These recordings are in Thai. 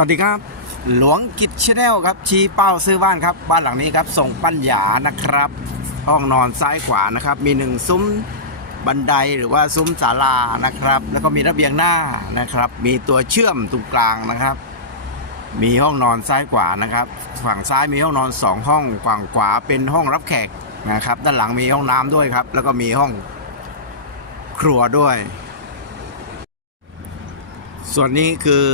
สวัสดีครับ หลวงกิจชาแนลครับ ชี้เป้าซื้อบ้านครับ บ้านหลังนี้ครับส่งปัญญานะครับ ห้องนอนซ้ายขวานะครับ มีหนึ่งซุ้มบันไดหรือว่าซุ้มศาลานะครับ แล้วก็มีระเบียงหน้านะครับ มีตัวเชื่อมตรงกลางนะครับ มีห้องนอนซ้ายขวานะครับ ฝั่งซ้ายมีห้องนอนสองห้อง ฝั่งขวาเป็นห้องรับแขกนะครับ ด้านหลังมีห้องน้ำด้วยครับ แล้วก็มีห้องครัวด้วย ส่วนนี้คือ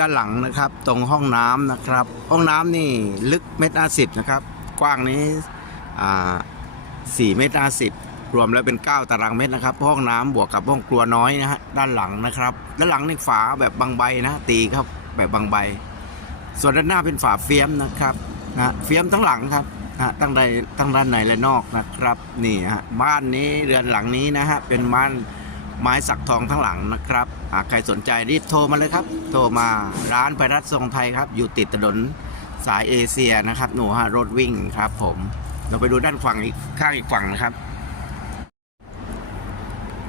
ด้านหลังนะครับตรงห้องน้ำนะครับ ห้องน้ำนี่ลึกเมตรห้าสิบนะครับ กว้างนี้อ่าสี่เมตรห้าสิบรวมแล้วเป็น 9 ตารางเมตรนะครับ ห้องน้ำบวกกับห้องครัวน้อยนะฮะด้านหลังนะครับ ด้านหลังนี่ฝาแบบบางใบนะตีครับแบบบางใบ ส่วนด้านหน้าเป็นฝาเฟียมนะครับนะเฟียมทั้งหลังครับนะตั้งใดตั้งด้านในและนอกนะครับนี่ฮะบ้านนี้เรือนหลังนี้นะฮะเป็นบ้านไม้สักทองทั้งหลังนะครับ หากใครสนใจรีบโทรมาเลยครับ โทรมาร้านไปรัฐทรงไทยครับ อยู่ติดถนนสายเอเชียนะครับ หนูฮะรถวิ่งครับ ผมเราไปดูด้านฝั่งอีกข้างอีกฝั่งนะครับ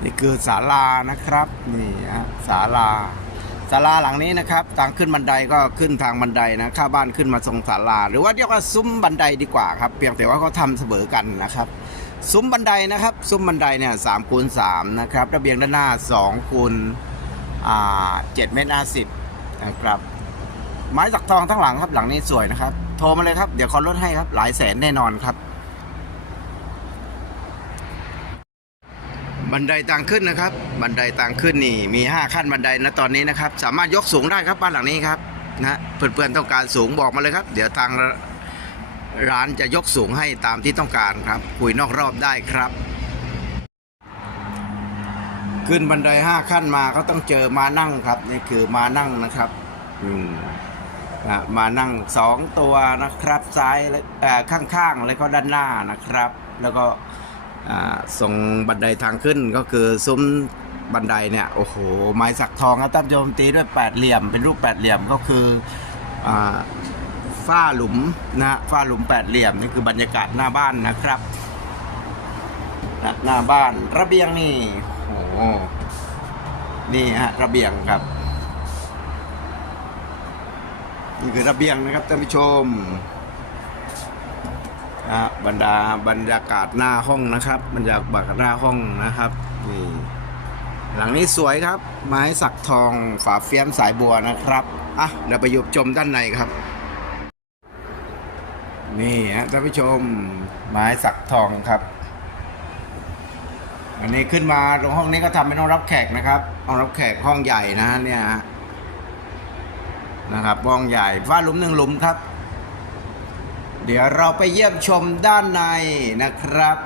นี่คือศาลานะครับนี่ฮะศาลาศาลาหลังนี้นะครับ ทางขึ้นบันไดก็ขึ้นทางบันไดนะข้าบ้านขึ้นมาทรงศาลา หรือว่าเรียกว่าซุ้มบันไดดีกว่าครับเพียงแต่ว่าเขาทำเสมอกันนะครับซุ้มบันไดนะครับ ซุ้มบันไดเนี่ยสามคูณสามนะครับระเบียงด้านหน้าสองคูณ อ่าเจ็ดเมตรห้าสิบนะครับไม้สักทองทั้งหลังครับหลังนี้สวยนะครับ โทรมาเลยครับ เดี๋ยวขาลดให้ครับ หลายแสนแน่นอนครับ บันไดต่างขึ้นนะครับ บันไดต่างขึ้นนี่มี 5 ขั้นบันไดนะตอนนี้นะครับ สามารถยกสูงได้ครับบ้านหลังนี้ครับนะเพื่อนๆต้องการสูงบอกมาเลยครับ เดี๋ยวทางร้านจะยกสูงให้ตามที่ต้องการครับคุยนอกรอบได้ครับ ขึ้นบันไดห้าขั้นมาก็ต้องเจอมานั่งครับ นี่คือมานั่งนะครับอืมอะมานั่งสองตัวนะครับ ซ้ายและเอ่อข้างๆ แล้วก็ด้านหน้านะครับ แล้วก็อ่าส่งบันไดทางขึ้นก็คือซุ้มบันไดเนี่ยโอ้โหไม้สักทองครับท่านผู้ชมตีด้วยแปดเหลี่ยมเป็นรูปแปดเหลี่ยมก็คืออ่าฝ้าหลุมนะฮะฝ้าหลุมแปดเหลี่ยมนี่คือบรรยากาศหน้าบ้านนะครับหน้าบ้านระเบียงนี่โห นี่ฮะระเบียงครับ นี่คือระเบียงนะครับท่านผู้ชมนะบรรดาบรรยากาศหน้าห้องนะครับ บรรยากาศหน้าห้องนะครับนี่หลังนี้สวยครับ ไม้สักทองฝาเฟียมสายบัวนะครับอะเดี๋ยวไปยบชมด้านในครับ นี่ฮะท่านผู้ชมไม้สักทองครับ อันนี้ขึ้นมาตรงห้องนี้ก็ทำเป็นห้องรับแขกนะครับห้องรับแขกห้องใหญ่นะเนี่ยฮะนะครับห้องใหญ่ฝ้าหลุมหนึ่งหลุมครับ เดี๋ยวเราไปเยี่ยมชมด้านในนะครับ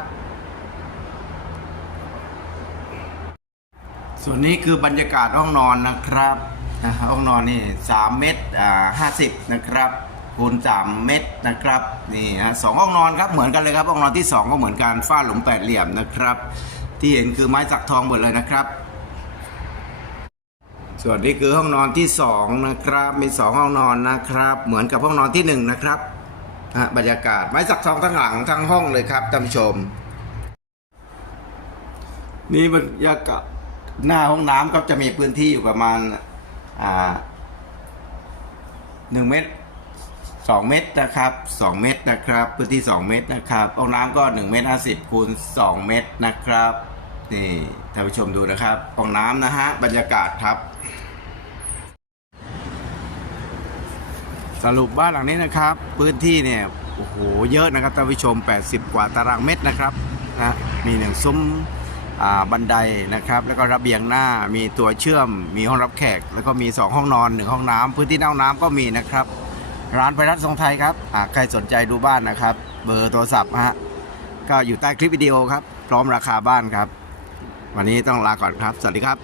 ส่วนนี้คือบรรยากาศห้องนอนนะครับนะห้องนอนนี่สามเมตรอ่าห้าสิบนะครับคูณสามเมตรนะครับนี่ฮะสองห้องนอนครับเหมือนกันเลยครับห้องนอนที่สองก็เหมือนกันฝ้าหลุมแปดเหลี่ยมนะครับ ที่เห็นคือไม้สักทองหมดเลยนะครับ ส่วนนี้คือห้องนอนที่สองนะครับมีสองห้องนอนนะครับ เหมือนกับห้องนอนที่หนึ่งนะครับฮะบรรยากาศไม้สักทองทั้งหลังทั้งห้องเลยครับท่านผู้ชม นี่บรรยากาศหน้าห้องน้ำก็จะมีพื้นที่อยู่ประมาณาหนึ่งเมตรสองเมตรนะครับสองเมตรนะครับ พื้นที่สองเมตรนะครับห้องน้ำก็หนึ่งเมตรห้าสิบคูณสองเมตรนะครับ นี่ท่านผู้ชมดูนะครับห้องน้ำนะฮะบรรยากาศครับ สรุปบ้านหลังนี้นะครับ พื้นที่เนี่ยโอ้โหเยอะนะครับท่านผู้ชม 80 กว่าตารางเมตรนะครับนะมีหนึ่งซุ้มบันไดนะครับ แล้วก็ระเบียงหน้ามีตัวเชื่อม มีห้องรับแขก แล้วก็มี 2 ห้องนอน 1 ห้องน้ำพื้นที่หน้องน้ำก็มีนะครับ ร้านไพรัตทรงไทยครับใครสนใจดูบ้านนะครับ เบอร์โทรศัพท์ฮะก็อยู่ใต้คลิปวิดีโอครับ พร้อมราคาบ้านครับ วันนี้ต้องลาก่อนครับ สวัสดีครับ